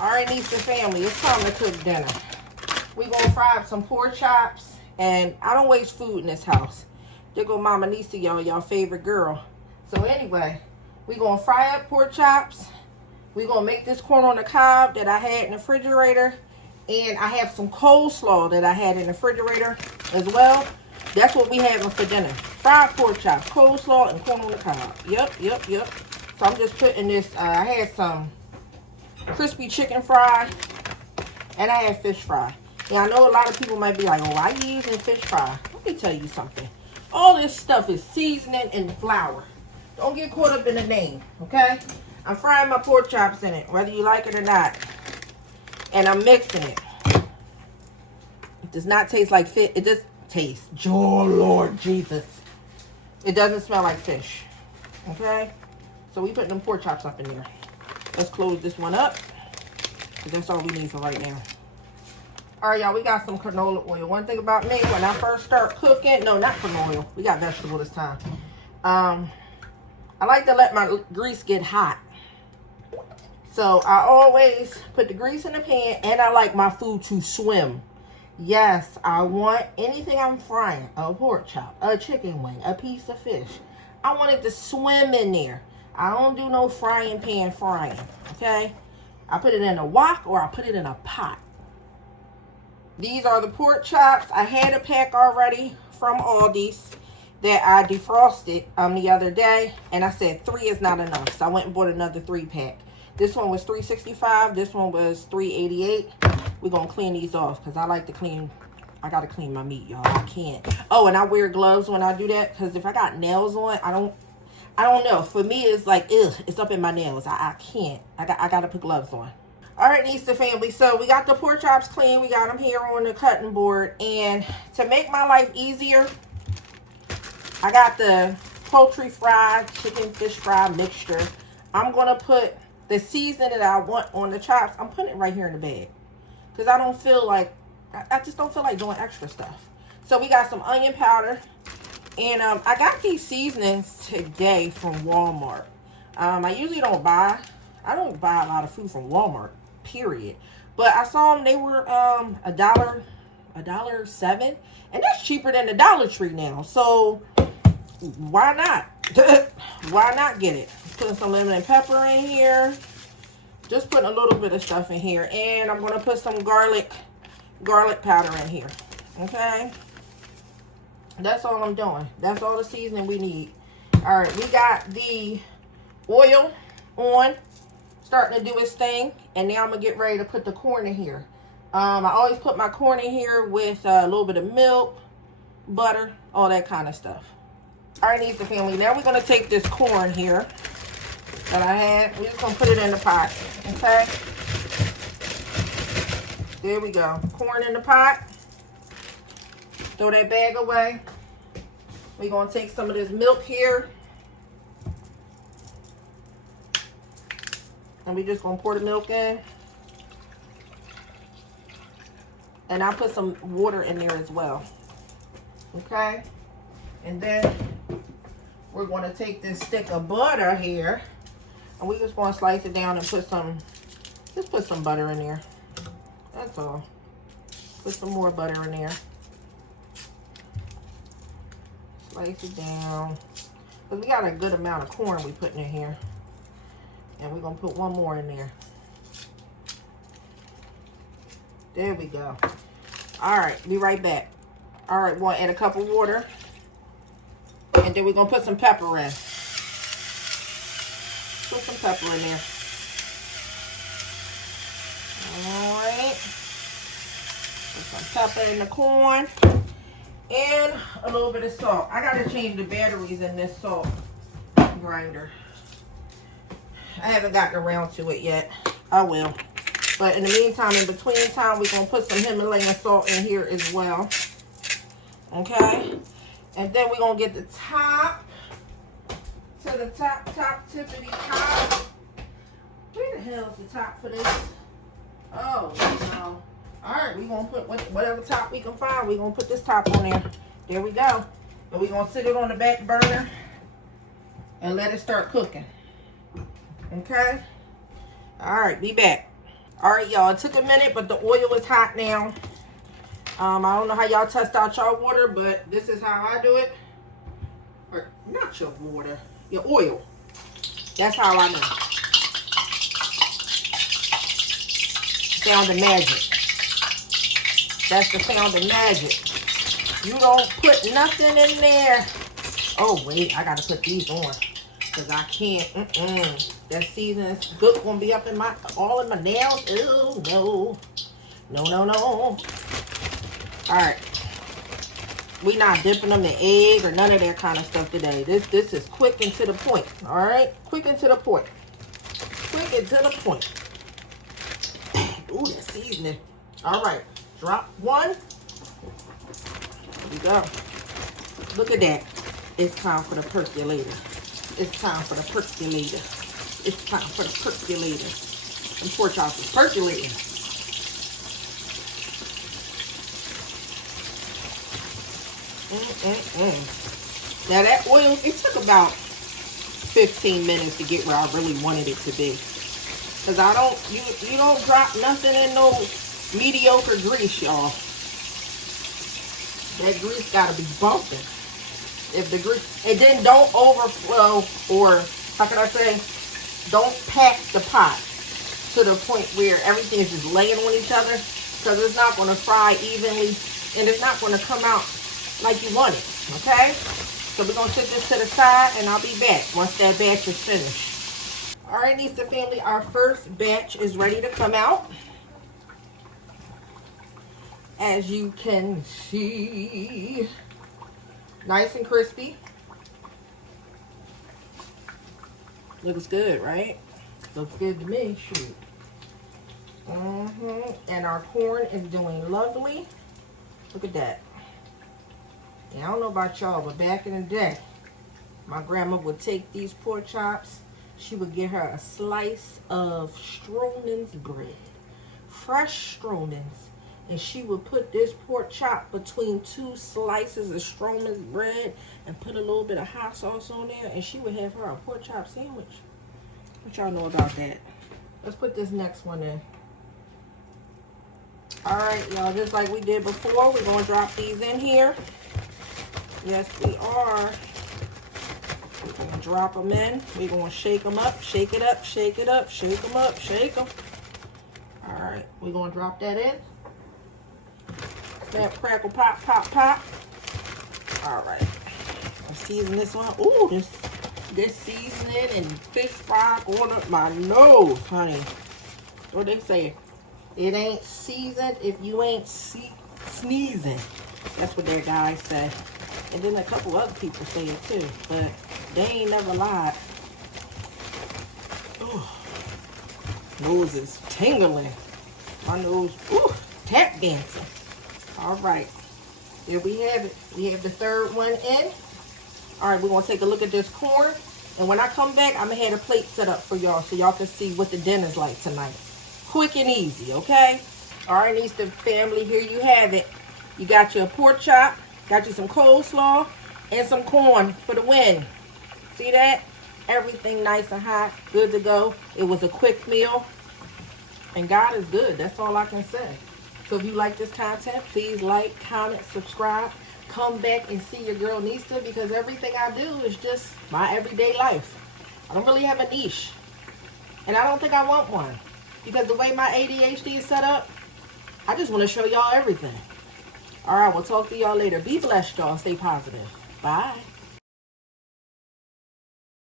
All right, Nisa family, it's time to cook dinner. We're going to fry up some pork chops. And I don't waste food in this house. There go Mama Nisa, y'all favorite girl. So anyway, we're going to fry up pork chops. We're going to make this corn on the cob that I had in the refrigerator. And I have some coleslaw that I had in the refrigerator as well. That's what we having for dinner. Fried pork chops, coleslaw, and corn on the cob. Yep. So I'm just putting this, I had some crispy chicken fry. And I had fish fry. Yeah, I know a lot of people might be like, oh, why are you using fish fry? Let me tell you something. All this stuff is seasoning and flour. Don't get caught up in the name, okay? I'm frying my pork chops in it, whether you like it or not. And I'm mixing it. It does not taste like fish. It just tastes. Oh, Lord Jesus. It doesn't smell like fish, okay? So we put them pork chops up in there. Let's close this one up. That's all we need for right now. All right, y'all, we got some canola oil. One thing about me, when I first start cooking, no, not canola oil. We got vegetable this time. I like to let my grease get hot. So I always put the grease in the pan, and I like my food to swim. Yes, I want anything I'm frying, a pork chop, a chicken wing, a piece of fish. I want it to swim in there. I don't do no frying pan frying, okay? I put it in a wok or I put it in a pot. These are the pork chops. I had a pack already from Aldi's that I defrosted the other day. And I said 3 is not enough. So I went and bought another 3-pack. This one was $3.65. This one was $3.88. We're going to clean these off because I like to clean. I got to clean my meat, y'all. I can't. Oh, and I wear gloves when I do that because if I got nails on, I don't know. For me, it's like, ugh, it's up in my nails. I can't. I got to put gloves on. All right, Nisa family. So we got the pork chops clean. We got them here on the cutting board. And to make my life easier, I got the poultry fry, chicken fish fry mixture. I'm going to put the seasoning that I want on the chops. I'm putting it right here in the bag. Because I don't feel like, I just don't feel like doing extra stuff. So we got some onion powder. And I got these seasonings today from Walmart. I usually don't buy a lot of food from Walmart, period. But I saw them, they were $1.07. And that's cheaper than the Dollar Tree now. So why not? Why not get it? Putting some lemon and pepper in here. Just putting a little bit of stuff in here. And I'm going to put some garlic powder in here. Okay? That's all I'm doing. That's all the seasoning we need. All right, we got the oil on, starting to do its thing. And now I'm going to get ready to put the corn in here. I always put my corn in here with a little bit of milk, butter, all that kind of stuff. All right, Nisa family. Now we're going to take this corn here that I had. We're just going to put it in the pot. Okay? There we go. Corn in the pot. Throw that bag away. We're going to take some of this milk here. And we're just going to pour the milk in. And I'll put some water in there as well. Okay? And then we're going to take this stick of butter here. And we're just going to slice it down and put some butter in there. That's all. Put some more butter in there. Slice it down. Because we got a good amount of corn we putting in here. And we're going to put one more in there. There we go. Alright, be right back. Alright, we'll add a cup of water. And then we're going to put some pepper in. Put some pepper in there. Alright. Put some pepper in the corn. And a little bit of salt. I got to change the batteries in this salt grinder. I haven't gotten around to it yet. I will. But in the meantime, in between time, we're going to put some Himalayan salt in here as well. Okay? And then we're going to get the top to the top tippity top. Where the hell is the top for this? Oh, no. Alright, we're going to put whatever top we can find. We're going to put this top on there. There we go. And we're going to sit it on the back burner and let it start cooking. Okay? Alright, be back. All right, y'all. It took a minute, but the oil is hot now. I don't know how y'all test out y'all water, but this is how I do it. Or not your water, your oil. That's how I know. Sound of magic. That's the sound of magic. You don't put nothing in there. Oh, wait. I got to put these on. Because I can't. That season's good going to be up in all in my nails. Ew, no. No. Alright. We not dipping them in egg or none of that kind of stuff today. This is quick and to the point. Alright? Quick and to the point. Quick and to the point. Ooh, that seasoning. Alright. Drop one. There we go. Look at that. It's time for the percolator. It's time for the percolator. It's time for the percolator. And pork chops is percolating. Now that oil, it took about 15 minutes to get where I really wanted it to be. Cause you don't drop nothing in no mediocre grease, y'all. That grease gotta be bumping. If the grease, and then don't overflow, or how can I say, don't pack the pot to the point where everything is just laying on each other, because it's not going to fry evenly, and it's not going to come out like you want it, okay? So we're going to set this to the side, and I'll be back once that batch is finished. All right, Nista family, our first batch is ready to come out. As you can see, nice and crispy. Looks good, right? Looks good to me, shoot. And our corn is doing lovely. Look at that. Yeah, I don't know about y'all, but back in the day, my grandma would take these pork chops. She would get her a slice of Stroman's bread. Fresh Stroman's. And she would put this pork chop between two slices of Stroman's bread and put a little bit of hot sauce on there. And she would have her a pork chop sandwich. What y'all know about that? Let's put this next one in. Alright, y'all. Just like we did before, we're going to drop these in here. Yes, we are. We're going to drop them in. We're going to shake them up. Shake it up. Shake it up. Shake them up. Shake them. Alright, we're going to drop that in. Snap, crackle, pop, pop, pop. All right. I'll season this one. Ooh, this seasoning and fish fry going up my nose, honey. What they say? It ain't seasoned if you ain't sneezing. That's what their guys say. And then a couple other people say it too, but they ain't never lied. Ooh. Nose is tingling. My nose, ooh, tap dancing. All right, here we have it. We have the third one in. All right, we're going to take a look at this corn. And when I come back, I'm going to have a plate set up for y'all so y'all can see what the dinner's like tonight. Quick and easy, okay? All right, Nista family, here you have it. You got your pork chop, got you some coleslaw, and some corn for the win. See that? Everything nice and hot, good to go. It was a quick meal. And God is good. That's all I can say. So if you like this content, please like, comment, subscribe. Come back and see your girl Nista, because everything I do is just my everyday life. I don't really have a niche. And I don't think I want one. Because the way my ADHD is set up, I just want to show y'all everything. All right, we'll talk to y'all later. Be blessed, y'all. Stay positive. Bye.